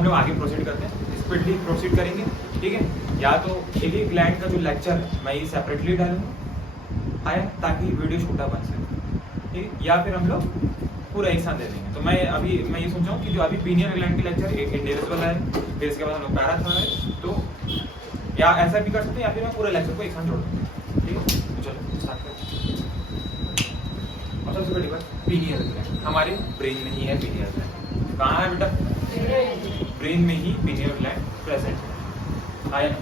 हम लोग आगे प्रोसीड करते हैं, स्पीडली प्रोसीड करेंगे, ठीक है। या तो एली ग्लैंड का जो लेक्चर है मैं ये सेपरेटली डालूंगा आया, ताकि वीडियो छोटा बन सके, ठीक है। या फिर हम लोग पूरा एक साथ दे देंगे। तो मैं ये सोच रहा हूँ कि जो अभी पीनियल ग्लैंड के लेक्चर एक इंडिविजुअल है, फिर इसके बाद हम लोग पैराथन है, तो या ऐसा भी कर सकते हैं, या फिर मैं पूरे लेक्चर को एक साथ जोड़ दूँगा, ठीक है। तो चलो स्टार्ट करते हैं। और सबसे बड़ी बात, पीनियल ग्लैंड हमारे ब्रेन में ही है। पीनियल ग्लैंड कहाँ है बेटा? ब्रेन में ही पीनियल ग्लैंड प्रेजेंट है, आया ना।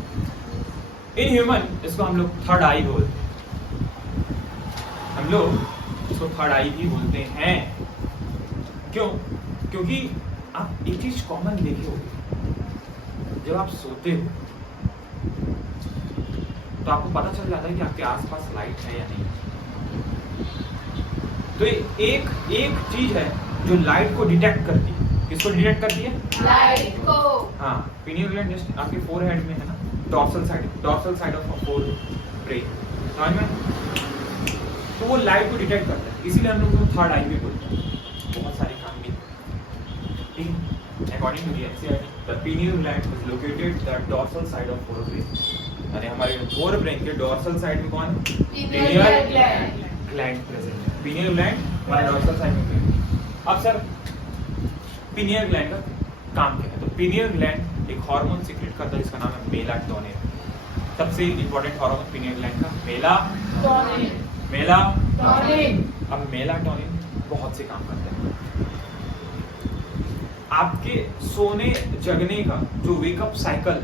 इन ह्यूमन इसको हम लोग थर्ड आई बोलते हैं, हम लोग इसको थर्ड आई भी बोलते हैं। क्यों? क्योंकि आप एक चीज कॉमन देखे होगे, जब आप सोते हो तो आपको पता चल जाता है कि आपके आसपास लाइट है या नहीं। तो एक चीज है जो लाइट को डिटेक्ट करती है। किसको डिटेक्ट करती है? लाइट को। हाँ, पीनियल ग्लैंड जस्ट आपके फोरहेड में है ना, dorsal side of fore brain, समझ में? तो वो लाइट को डिटेक्ट करता है, इसीलिए हम लोग थर्ड आई भी बोलते हैं। बहुत सारे काम भी, ठीक है। According to the NCERT, the pineal gland is located the dorsal side of forebrain, यानी हमारे फोर ब्रेन के डॉर्सल साइड में कौन? पीनियल ग्लैंड प्रेजेंट है। पीनियल ग्लैंड हमारे डॉर्सल साइड में। अब सर पीनियल ग्लैंड का काम क्या है? तो पीनियल ग्लैंड एक हार्मोन सीक्रेट करता है जिसका नाम है मेलाटोनिन। सबसे इंपॉर्टेंट हार्मोन पीनियल ग्लैंड का मेलाटोनिन। अब मेलाटोनिन बहुत से काम करते हैं। आपके सोने जगने का जो वेकअप साइकिल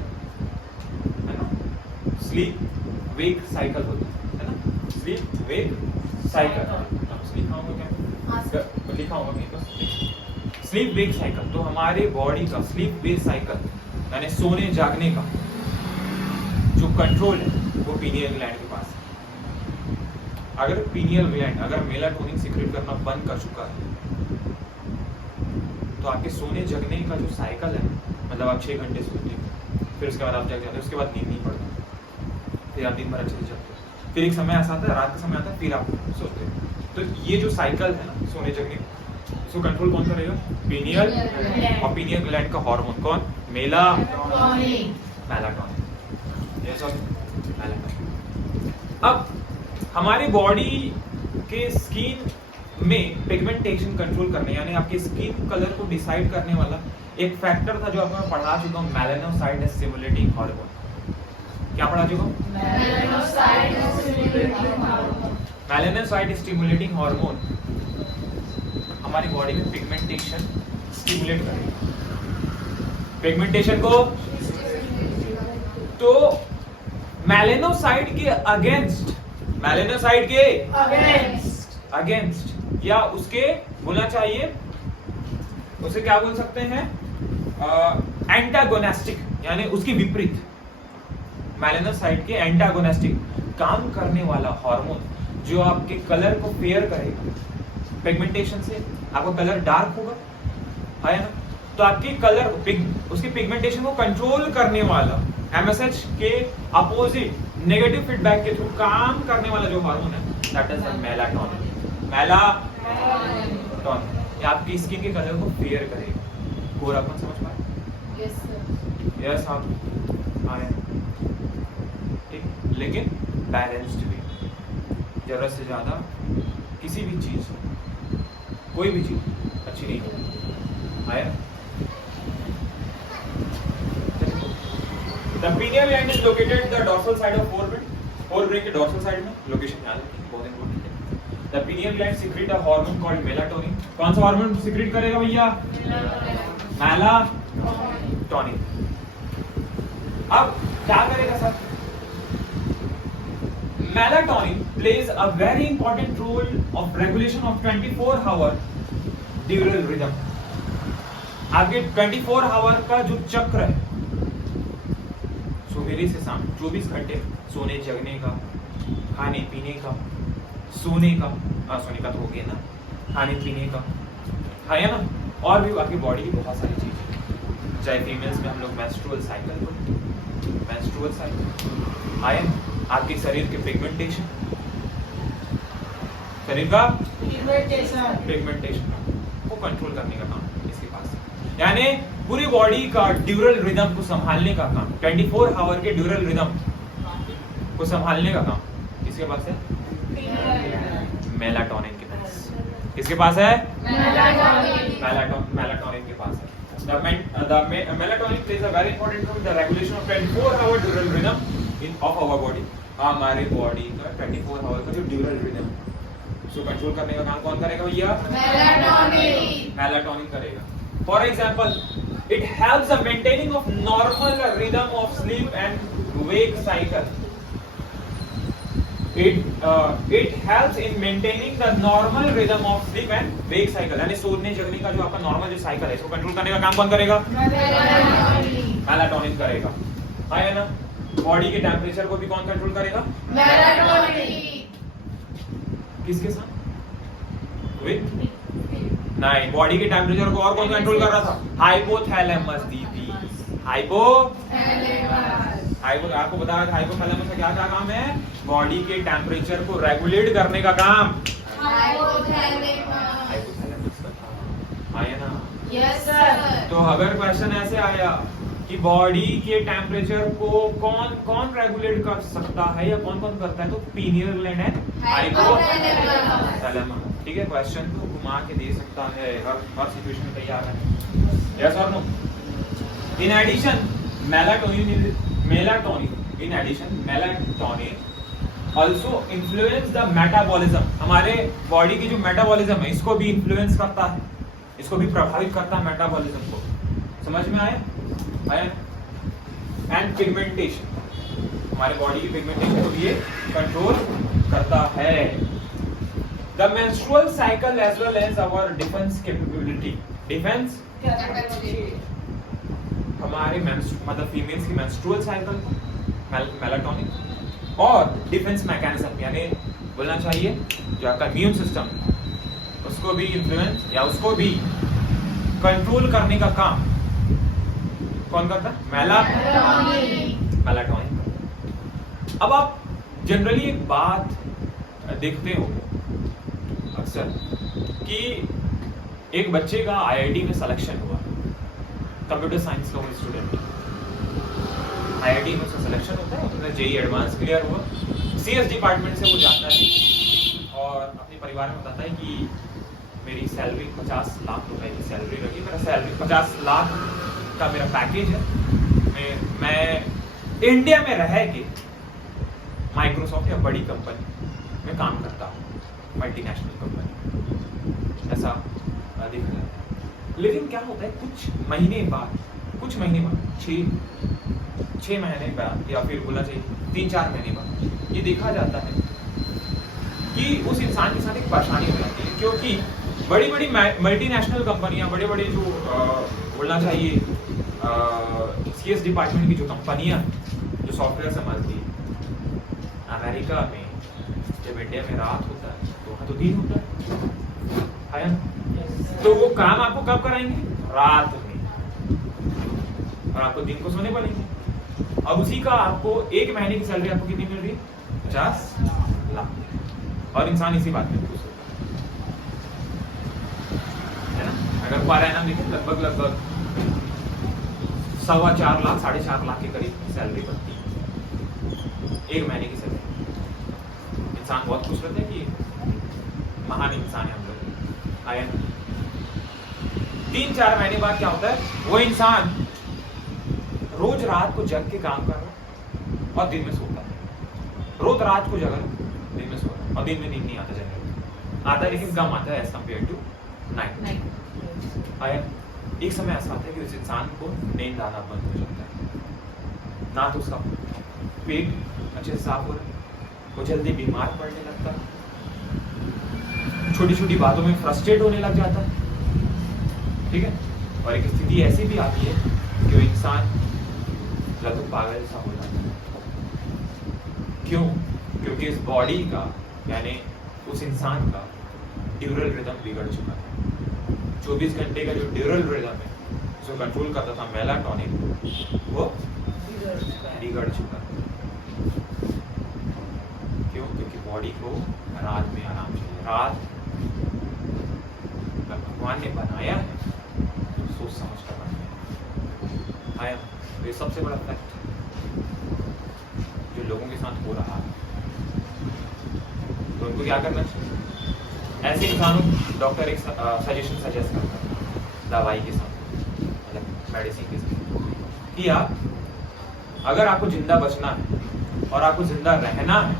है ना, स्लीप वेक साइकिल होता है ना, स्लीप वेक साइकिल लिखा होगा कहीं पर, स्लीप वेक साइकिल। तो हमारे बॉडी का स्लीप वेक साइकिल यानी सोने जागने का जो कंट्रोल है वो पीनियल ग्लैंड के पास है। अगर पीनियल ग्लैंड अगर मेलाटोनिन सीक्रेट करना बंद कर चुका है तो आपके सोने जगने का जो साइकिल है, मतलब आप 6 घंटे सोते हो, फिर उसके बाद आप जग जाते हो, उसके बाद नींद नहीं पड़ता, फिर आप दिन भर अच्छे से जगते हो, फिर एक समय ऐसा आता है रात का समय आता है फिर आप सोते हो। तो ये जो साइकिल है ना सोने जगने, इसको कंट्रोल कौन करेगा? पीनियल। और पीनियल ग्लैंड का हार्मोन कौन? मेलाटोनिन। ये सब मेलाटोनिन। अब हमारी बॉडी के स्किन में पिगमेंटेशन कंट्रोल करने, यानी आपके स्किन कलर को डिसाइड करने वाला एक फैक्टर था जो आपको मैं पढ़ा चुका हूँ, मेलानोसाइट स्टिमुलेटिंग हार्मोन। क्या पढ़ा चुका हूँ? मेलानोसाइट स्टिमुलेटिंग हार्मोन हमारी बॉडी में पिगमेंटेशन स्टिमुलेट करेगा, पिगमेंटेशन को। तो मेलानोसाइट के अगेंस्ट या उसके बोलना चाहिए, उसे क्या बोल सकते हैं? एंटागोनिस्टिक, यानी उसकी विपरीत। मेलानोसाइट के एंटागोनिस्टिक काम करने वाला हार्मोन जो आपके कलर को फेयर करेगा, पिगमेंटेशन से आपका कलर डार्क होगा, है ना। तो आपके कलर उसके पिगमेंटेशन को कंट्रोल करने वाला एमएसएच के अपोजिट नेगेटिव फीडबैक के थ्रू काम करने वाला जो हार्मोन है, दैट इज मेलाटोनिन। ये आपकी स्किन के कलर को फेयर करेगा। गोरापन समझ पाए? Yes sir. यस हम आए, ठीक, लेकिन बैलेंस्ड भी। जरूरत से ज्यादा किसी भी चीज, कोई भी चीज अच्छी नहीं होती, आया। The pineal gland is located at the dorsal side of forebrain के dorsal side में, लोकेशन याद रखिए, बहुत इंपॉर्टेंट है। The pineal gland secrete a hormone called melatonin। कौन सा हार्मोन सीक्रेट करेगा भैया? मेलाटोनिन। अब क्या करेगा sir? Melatonin plays a very important role of regulation of 24-hour diurnal rhythm। आपके 24 आवर का जो चक्र है, सवेरे से शाम 24 घंटे सोने जगने का, खाने पीने का, सोने का तो हो गया ना, खाने पीने का है ना, और भी आपकी बॉडी की बहुत सारी चीजें, चाहे फीमेल्स में हम लोग मेंस्ट्रुअल साइकिल आए, आपके शरीर के पिगमेंटेशन, शरीर का पिगमेंटेशन को कंट्रोल करने का काम इसके पास। यानी पूरी बॉडी का ड्यूरल रिदम को संभालने का काम, 24 आवर के ड्यूरल रिदम को संभालने का काम किसके पास है? मेलाटोनिन के पास। किसके पास है? मेलाटोनिन के पास है। The melatonin plays a very important role in the regulation of 24-hour dural rhythm of our body. हमारे बॉडी का 24 आवर का जो ड्यूरल रिदम उसको कंट्रोल करने का काम कौन करेगा भैया? मेलाटोनिन करेगा। For example, it helps the maintaining of normal rhythm of sleep and wake cycle. It helps in maintaining the normal rhythm of sleep and wake cycle, यानी सोने जगने का जो आपका नॉर्मल जो साइकिल है इसको कंट्रोल करने का काम कौन करेगा? मेलाटोनिन करेगा। है ना? बॉडी के टेम्परेचर को भी कौन कंट्रोल करेगा? किसके साथ? नहीं, बॉडी के टेम्परेचर को और कौन कंट्रोल कर रहा था? हाइपोथैलेमस दीदी। आपको बता रहा था हाइपोथैलेमस का क्या क्या काम है? बॉडी के टेम्परेचर को रेगुलेट करने का काम हाइपोथैलेमस का काम आया ना? Yes sir. तो अगर क्वेश्चन ऐसे आया कि बॉडी के टेम्परेचर को कौन कौन रेगुलेट कर सकता है या कौन कौन करता है, तो पीनियल ग्लैंड है, हाइपोथैलेमस। ठीक है, क्वेश्चन को घुमा के दे सकता है, हर सिचुएशन में तैयार है। यस और no? In addition melatonin also influence the metabolism। हमारे बॉडी की जो मेटाबॉलिज्म है इसको भी इन्फ्लुएंस करता है, इसको भी प्रभावित करता है मेटाबॉलिज्म को। समझ में आया? एंड पिगमेंटेशन, हमारे बॉडी की पिगमेंटेशन को भी ये कंट्रोल करता है। The menstrual cycle as well as our defence capability. Defence हमारे मतलब फीमेल्स की मेंस्ट्रुअल साइकिल, मेलाटोनिन, और डिफेंस मैकेनिज्म यानी बोलना चाहिए जो आपका इम्यून सिस्टम उसको भी इन्फ्लुएंस या उसको भी कंट्रोल करने का काम कौन करता है? मेलाटोनिन। अब आप जनरली एक बात देखते हो अक्सर कि एक बच्चे का आईआईटी में सिलेक्शन हुआ, कंप्यूटर साइंस का वो स्टूडेंट, आईआईटी में उसका सिलेक्शन होता है, उसने जेईई एडवांस क्लियर हुआ, सीएस डिपार्टमेंट से वो जाता है और अपने परिवार में बताता है कि मेरी सैलरी 50 लाख रुपए की सैलरी लगी, मेरा सैलरी 50 लाख का मेरा पैकेज है, मैं इंडिया में रह के माइक्रोसॉफ्ट या बड़ी कंपनी में काम करता हूँ, मल्टीनेशनल कंपनी, ऐसा दिख रहा है। लेकिन क्या होता है कुछ महीने बाद 6 महीने बाद या फिर बोला चाहिए 3-4 महीने बाद ये देखा जाता है कि उस इंसान के साथ एक परेशानी हो जाती है, क्योंकि बड़ी बड़ी मल्टीनेशनल कंपनियां, बड़े बड़े जो बोलना चाहिए सीएस डिपार्टमेंट की जो कंपनियां जो सॉफ्टवेयर संभालती है, अमेरिका में जब इंडिया में रात होता है तो वहाँ तो दिन होता है ना? तो वो काम आपको कब कराएंगे? रात में, और आपको दिन को सोने पड़ेंगे। अब उसी का आपको 1 महीने की सैलरी आपको कितनी मिल रही है? 50 लाख। और इंसान इसी बात में खुश होता है ना? अगर पर एनम देखें लगभग 4.25 लाख 4.5 लाख के करीब सैलरी बनती है 1 महीने की सैलरी। इंसान बहुत खुश रहता है कि महान इंसान है हम लोग, आया ना? 3-4 महीने बाद क्या होता है? वो इंसान रोज रात को जग के काम कर रहा है और दिन में सोता है, रोज रात को जग रहा है, दिन में सो रहा है, और दिन में नींद नहीं आता, जनरली आता है लेकिन कम आता है एज कम्पेयर टू नाइट। आया? एक समय ऐसा आता है कि उस इंसान को नींद आना बंद हो जाता है, ना तो उसका पेट अच्छे से साफ हो रहा है, वो जल्दी बीमार पड़ने लगता है, छोटी छोटी बातों में फ्रस्ट्रेट होने लग जाता है। ठीक है, और एक स्थिति ऐसी भी आती है कि वो इंसान लगभग पागल सा हो जाता है। क्यों? क्योंकि इस बॉडी का यानी उस इंसान का ड्यूरल रिदम बिगड़ चुका है। 24 घंटे का जो ड्यूरल रिदम है जो कंट्रोल करता था मेलाटोनिन, वो बिगड़ चुका है। क्यों? क्योंकि बॉडी को रात में आराम चाहिए। रात भगवान ने बनाया है तो सोच समझ कर बनाया है। आया, तो ये सबसे बड़ा फैक्ट जो लोगों के साथ हो रहा है। तो उनको क्या करना चाहिए? ऐसे इंसानों डॉक्टर एक सजेशन सजेस्ट करता है दवाई के साथ, मतलब मेडिसिन के साथ, कि आप अगर आपको जिंदा बचना है और आपको जिंदा रहना है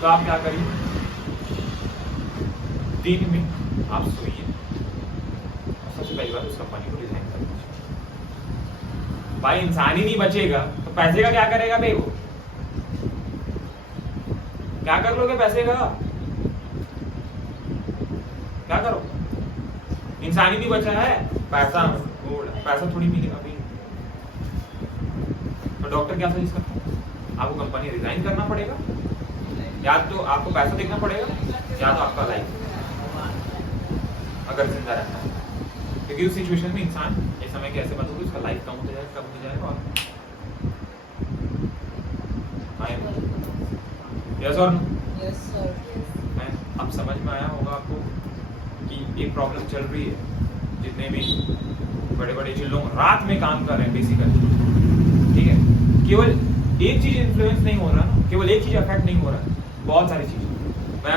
तो आप क्या करिए, दिन में आप सोइए, सबसे पहली बात उस कंपनी को रिजाइन कर दीजिए। भाई इंसान ही नहीं बचेगा तो पैसे का क्या करेगा बे वो? क्या कर लोगे पैसे का? क्या करो? इंसान ही नहीं बचा है, पैसा थोड़ी मिलेगा भाई। तो डॉक्टर क्या सजेस्ट करता है? आपको कंपनी रिजाइन करना पड़ेगा, या तो आपको पैसा देखना पड़ेगा, या तो आपका लाइफ अगर जिंदा रहना है, क्योंकि उस सिचुएशन में इंसान इस समय के ऐसे बंद होगी उसका लाइफ कम हो जाएगा और यस और नो? Yes sir. अब समझ में आया होगा आपको कि एक प्रॉब्लम चल रही है, जितने भी बड़े बड़े जो लोग रात में काम कर रहे हैं बेसिकली, ठीक है, केवल एक चीज इन्फ्लुएंस नहीं हो रहा ना, केवल एक चीज अफेक्ट नहीं हो रहा, बहुत सारी चीजें। मैं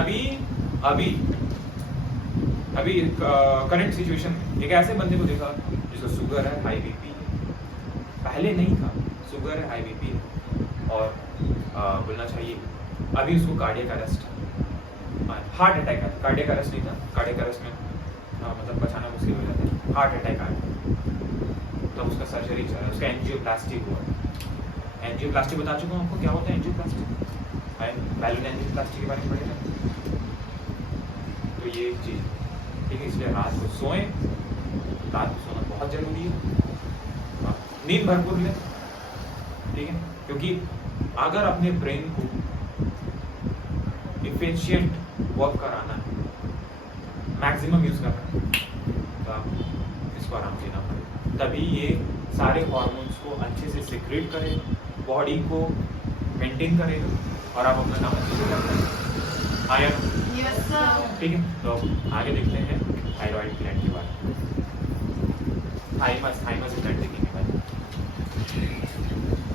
अभी करंट सिचुएशन में एक ऐसे बंदे को देखा जिसको शुगर है, हाई बीपी है, पहले नहीं था, शुगर है, हाई बीपी है, और बोलना चाहिए अभी उसको कार्डियक अरेस्ट, हार्ट अटैक है, कार्डियक अरेस्ट नहीं था, कार्डियक अरेस्ट में मतलब बचाना मुश्किल हो जाता है, हार्ट अटैक आया, तब उसका सर्जरी चला, उसका एंजियोप्लास्टी हुआ। एंजियोप्लास्टी बता चुका हूँ आपको क्या होता है एंजियोप्लास्टी, बैलून एंजियोप्लास्टी के बारे में पढ़ेगा। तो ये एक चीज़, ठीक है, इसलिए रात को सोएं, रात को सोना बहुत जरूरी है, नींद भरपूर लें, ठीक है, क्योंकि अगर अपने ब्रेन को इफिशिएंट वर्क कराना है, मैक्सिमम यूज करना है, तो आप इसको आराम देना पड़ेगा, तभी ये सारे हॉर्मोन्स को अच्छे से सिक्रेट करेगा, बॉडी को मेंटेन करेगा और आप अपना काम अच्छे से कर पाएंगे। आया? Yes sir. ठीक है, तो आगे देखते हैं थायराइड ग्लैंड के बारे में, थाइमस ग्लैंड देखेंगे भाई।